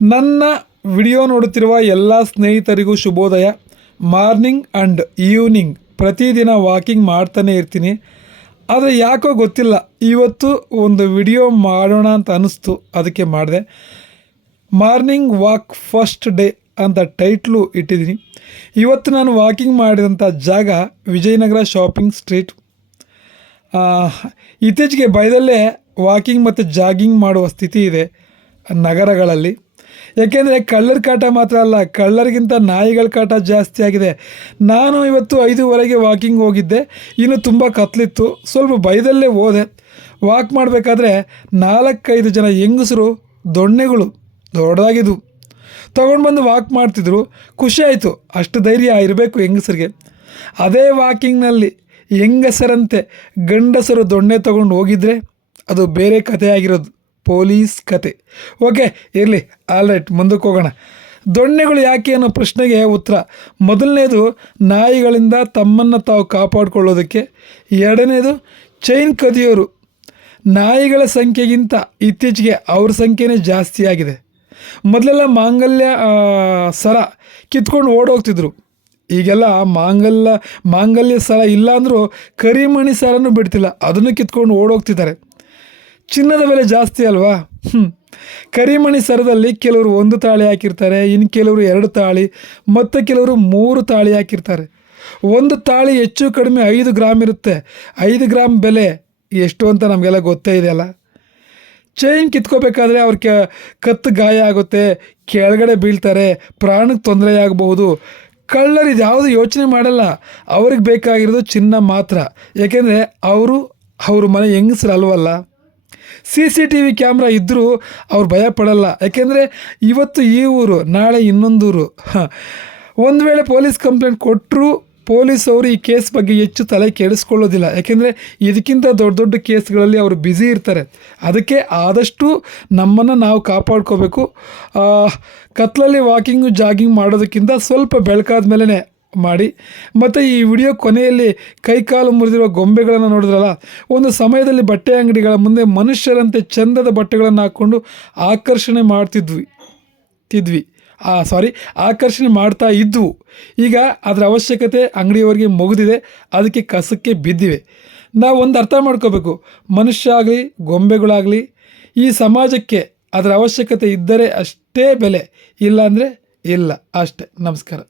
ನನ್ನ ವಿಡಿಯೋ ನೋಡುತ್ತಿರುವ ಎಲ್ಲ ಸ್ನೇಹಿತರಿಗೂ ಶುಭೋದಯ. ಮಾರ್ನಿಂಗ್ ಆ್ಯಂಡ್ ಈವ್ನಿಂಗ್ ಪ್ರತಿದಿನ ವಾಕಿಂಗ್ ಮಾಡ್ತಾನೆ ಇರ್ತೀನಿ. ಆದರೆ ಯಾಕೋ ಗೊತ್ತಿಲ್ಲ, ಇವತ್ತು ಒಂದು ವಿಡಿಯೋ ಮಾಡೋಣ ಅಂತ ಅನ್ನಿಸ್ತು, ಅದಕ್ಕೆ ಮಾಡಿದೆ. ಮಾರ್ನಿಂಗ್ ವಾಕ್ ಫಸ್ಟ್ ಡೇ ಅಂತ ಟೈಟ್ಲು ಇಟ್ಟಿದ್ದೀನಿ. ಇವತ್ತು ನಾನು ವಾಕಿಂಗ್ ಮಾಡಿದಂಥ ಜಾಗ ವಿಜಯನಗರ ಶಾಪಿಂಗ್ ಸ್ಟ್ರೀಟ್. ಇತ್ತೀಚೆಗೆ ಭಯದಲ್ಲೇ ವಾಕಿಂಗ್ ಮತ್ತು ಜಾಗಿಂಗ್ ಮಾಡುವ ಸ್ಥಿತಿ ಇದೆ ನಗರಗಳಲ್ಲಿ. ಏಕೆಂದರೆ ಕಳ್ಳರ ಕಾಟ ಮಾತ್ರ ಅಲ್ಲ, ಕಳ್ಳರಿಗಿಂತ ನಾಯಿಗಳ ಕಾಟ ಜಾಸ್ತಿ ಆಗಿದೆ. ನಾನು ಇವತ್ತು 5:15 ವಾಕಿಂಗ್ ಹೋಗಿದ್ದೆ. ಇನ್ನು ತುಂಬ ಕತ್ಲಿತ್ತು, ಸ್ವಲ್ಪ ಭಯದಲ್ಲೇ ಹೋದೆ. ವಾಕ್ ಮಾಡಬೇಕಾದ್ರೆ 4-5 ಜನ ಹೆಂಗಸರು ದೊಣ್ಣೆಗಳು ದೊಡ್ಡದಾಗಿದ್ವು ತೊಗೊಂಡು ಬಂದು ವಾಕ್ ಮಾಡ್ತಿದ್ರು. ಖುಷಿ ಆಯಿತು, ಅಷ್ಟು ಧೈರ್ಯ ಇರಬೇಕು ಹೆಂಗಸರಿಗೆ. ಅದೇ ವಾಕಿಂಗ್ನಲ್ಲಿ ಹೆಂಗಸರಂತೆ ಗಂಡಸರು ದೊಣ್ಣೆ ತೊಗೊಂಡು ಹೋಗಿದ್ರೆ ಅದು ಬೇರೆ ಕಥೆ ಆಗಿರೋದು, ಪೊಲೀಸ್ ಕತೆ. ಓಕೆ, ಇರಲಿ, ಆಲ್ ರೈಟ್, ಮುಂದಕ್ಕೆ ಹೋಗೋಣ. ದೊಣ್ಣೆಗಳು ಯಾಕೆ ಅನ್ನೋ ಪ್ರಶ್ನೆಗೆ ಉತ್ತರ: ಮೊದಲನೇದು ನಾಯಿಗಳಿಂದ ತಮ್ಮನ್ನು ತಾವು ಕಾಪಾಡಿಕೊಳ್ಳೋದಕ್ಕೆ. ಎರಡನೇದು ಚೈನ್ ಕದಿಯೋರು. ನಾಯಿಗಳ ಸಂಖ್ಯೆಗಿಂತ ಇತ್ತೀಚೆಗೆ ಅವ್ರ ಸಂಖ್ಯೆನೇ ಜಾಸ್ತಿ ಆಗಿದೆ. ಮೊದಲೆಲ್ಲ ಮಾಂಗಲ್ಯ ಕಿತ್ಕೊಂಡು ಓಡೋಗ್ತಿದ್ರು. ಈಗೆಲ್ಲ ಮಾಂಗಲ್ಯ ಸರ ಇಲ್ಲ ಅಂದರೂ ಕರಿಮಣಿ ಸರನೂ ಬಿಡ್ತಿಲ್ಲ, ಅದನ್ನು ಕಿತ್ಕೊಂಡು ಓಡೋಗ್ತಿದ್ದಾರೆ. ಚಿನ್ನದ ಬೆಲೆ ಜಾಸ್ತಿ ಅಲ್ವಾ? ಕರಿಮಣಿ ಸರದಲ್ಲಿ ಕೆಲವರು 1 ತಾಳಿ ಹಾಕಿರ್ತಾರೆ, ಇನ್ನು ಕೆಲವರು 2 ತಾಳಿ, ಮತ್ತು ಕೆಲವರು 3 ತಾಳಿ ಹಾಕಿರ್ತಾರೆ. 1 ತಾಳಿ ಹೆಚ್ಚು ಕಡಿಮೆ 5 ಗ್ರಾಮ್ ಇರುತ್ತೆ. 5 ಗ್ರಾಮ್ ಬೆಲೆ ಎಷ್ಟು ಅಂತ ನಮಗೆಲ್ಲ ಗೊತ್ತೇ ಇದೆಯಲ್ಲ. ಚೈನ್ ಕಿತ್ಕೋಬೇಕಾದ್ರೆ ಅವ್ರಿಗೆ ಕತ್ತು ಗಾಯ ಆಗುತ್ತೆ, ಕೆಳಗಡೆ ಬೀಳ್ತಾರೆ, ಪ್ರಾಣಕ್ಕೆ ತೊಂದರೆ ಆಗಬಹುದು. ಕಳ್ಳರು ಇದ್ಯಾವುದು ಯೋಚನೆ ಮಾಡಲ್ಲ, ಅವ್ರಿಗೆ ಬೇಕಾಗಿರೋದು ಚಿನ್ನ ಮಾತ್ರ. ಏಕೆಂದರೆ ಅವ್ರ ಮನೆ ಹೆಂಗಸರು ಅಲ್ವಲ್ಲ. CCTV ಕ್ಯಾಮ್ರಾ ಇದ್ದರೂ ಅವ್ರು ಭಯ ಪಡಲ್ಲ. ಯಾಕೆಂದರೆ ಇವತ್ತು ಈ ಊರು, ನಾಳೆ ಇನ್ನೊಂದೂರು. ಒಂದು ವೇಳೆ ಪೊಲೀಸ್ ಕಂಪ್ಲೇಂಟ್ ಕೊಟ್ಟರೂ ಪೊಲೀಸವರು ಈ ಕೇಸ್ ಬಗ್ಗೆ ಹೆಚ್ಚು ತಲೆ ಕೆಡಿಸ್ಕೊಳ್ಳೋದಿಲ್ಲ. ಯಾಕೆಂದರೆ ಇದಕ್ಕಿಂತ ದೊಡ್ಡ ದೊಡ್ಡ ಕೇಸ್ಗಳಲ್ಲಿ ಅವರು ಬ್ಯುಸಿ ಇರ್ತಾರೆ. ಅದಕ್ಕೆ ಆದಷ್ಟು ನಮ್ಮನ್ನು ನಾವು ಕಾಪಾಡ್ಕೋಬೇಕು. ಕತ್ಲಲ್ಲಿ ವಾಕಿಂಗು ಜಾಗಿಂಗ್ ಮಾಡೋದಕ್ಕಿಂತ ಸ್ವಲ್ಪ ಬೆಳಕಾದ ಮೇಲೇ ಮಾಡಿ. ಮತ್ತು ಈ ವಿಡಿಯೋ ಕೊನೆಯಲ್ಲಿ ಕೈಕಾಲು ಮುರಿದಿರುವ ಗೊಂಬೆಗಳನ್ನು ನೋಡಿದ್ರಲ್ಲ, ಒಂದು ಸಮಯದಲ್ಲಿ ಬಟ್ಟೆ ಅಂಗಡಿಗಳ ಮುಂದೆ ಮನುಷ್ಯರಂತೆ ಚಂದದ ಬಟ್ಟೆಗಳನ್ನು ಹಾಕ್ಕೊಂಡು ಆಕರ್ಷಣೆ ಮಾಡ್ತಾ ಇದ್ವು. ಈಗ ಅದರ ಅವಶ್ಯಕತೆ ಅಂಗಡಿಯವರಿಗೆ ಮುಗಿದಿದೆ, ಅದಕ್ಕೆ ಕಸಕ್ಕೆ ಬಿದ್ದಿವೆ. ನಾವು ಒಂದು ಅರ್ಥ ಮಾಡ್ಕೋಬೇಕು, ಮನುಷ್ಯ ಆಗಲಿ ಗೊಂಬೆಗಳಾಗಲಿ ಈ ಸಮಾಜಕ್ಕೆ ಅದರ ಅವಶ್ಯಕತೆ ಇದ್ದರೆ ಅಷ್ಟೇ ಬೆಲೆ, ಇಲ್ಲ ಅಂದರೆ ಇಲ್ಲ ಅಷ್ಟೇ. ನಮಸ್ಕಾರ.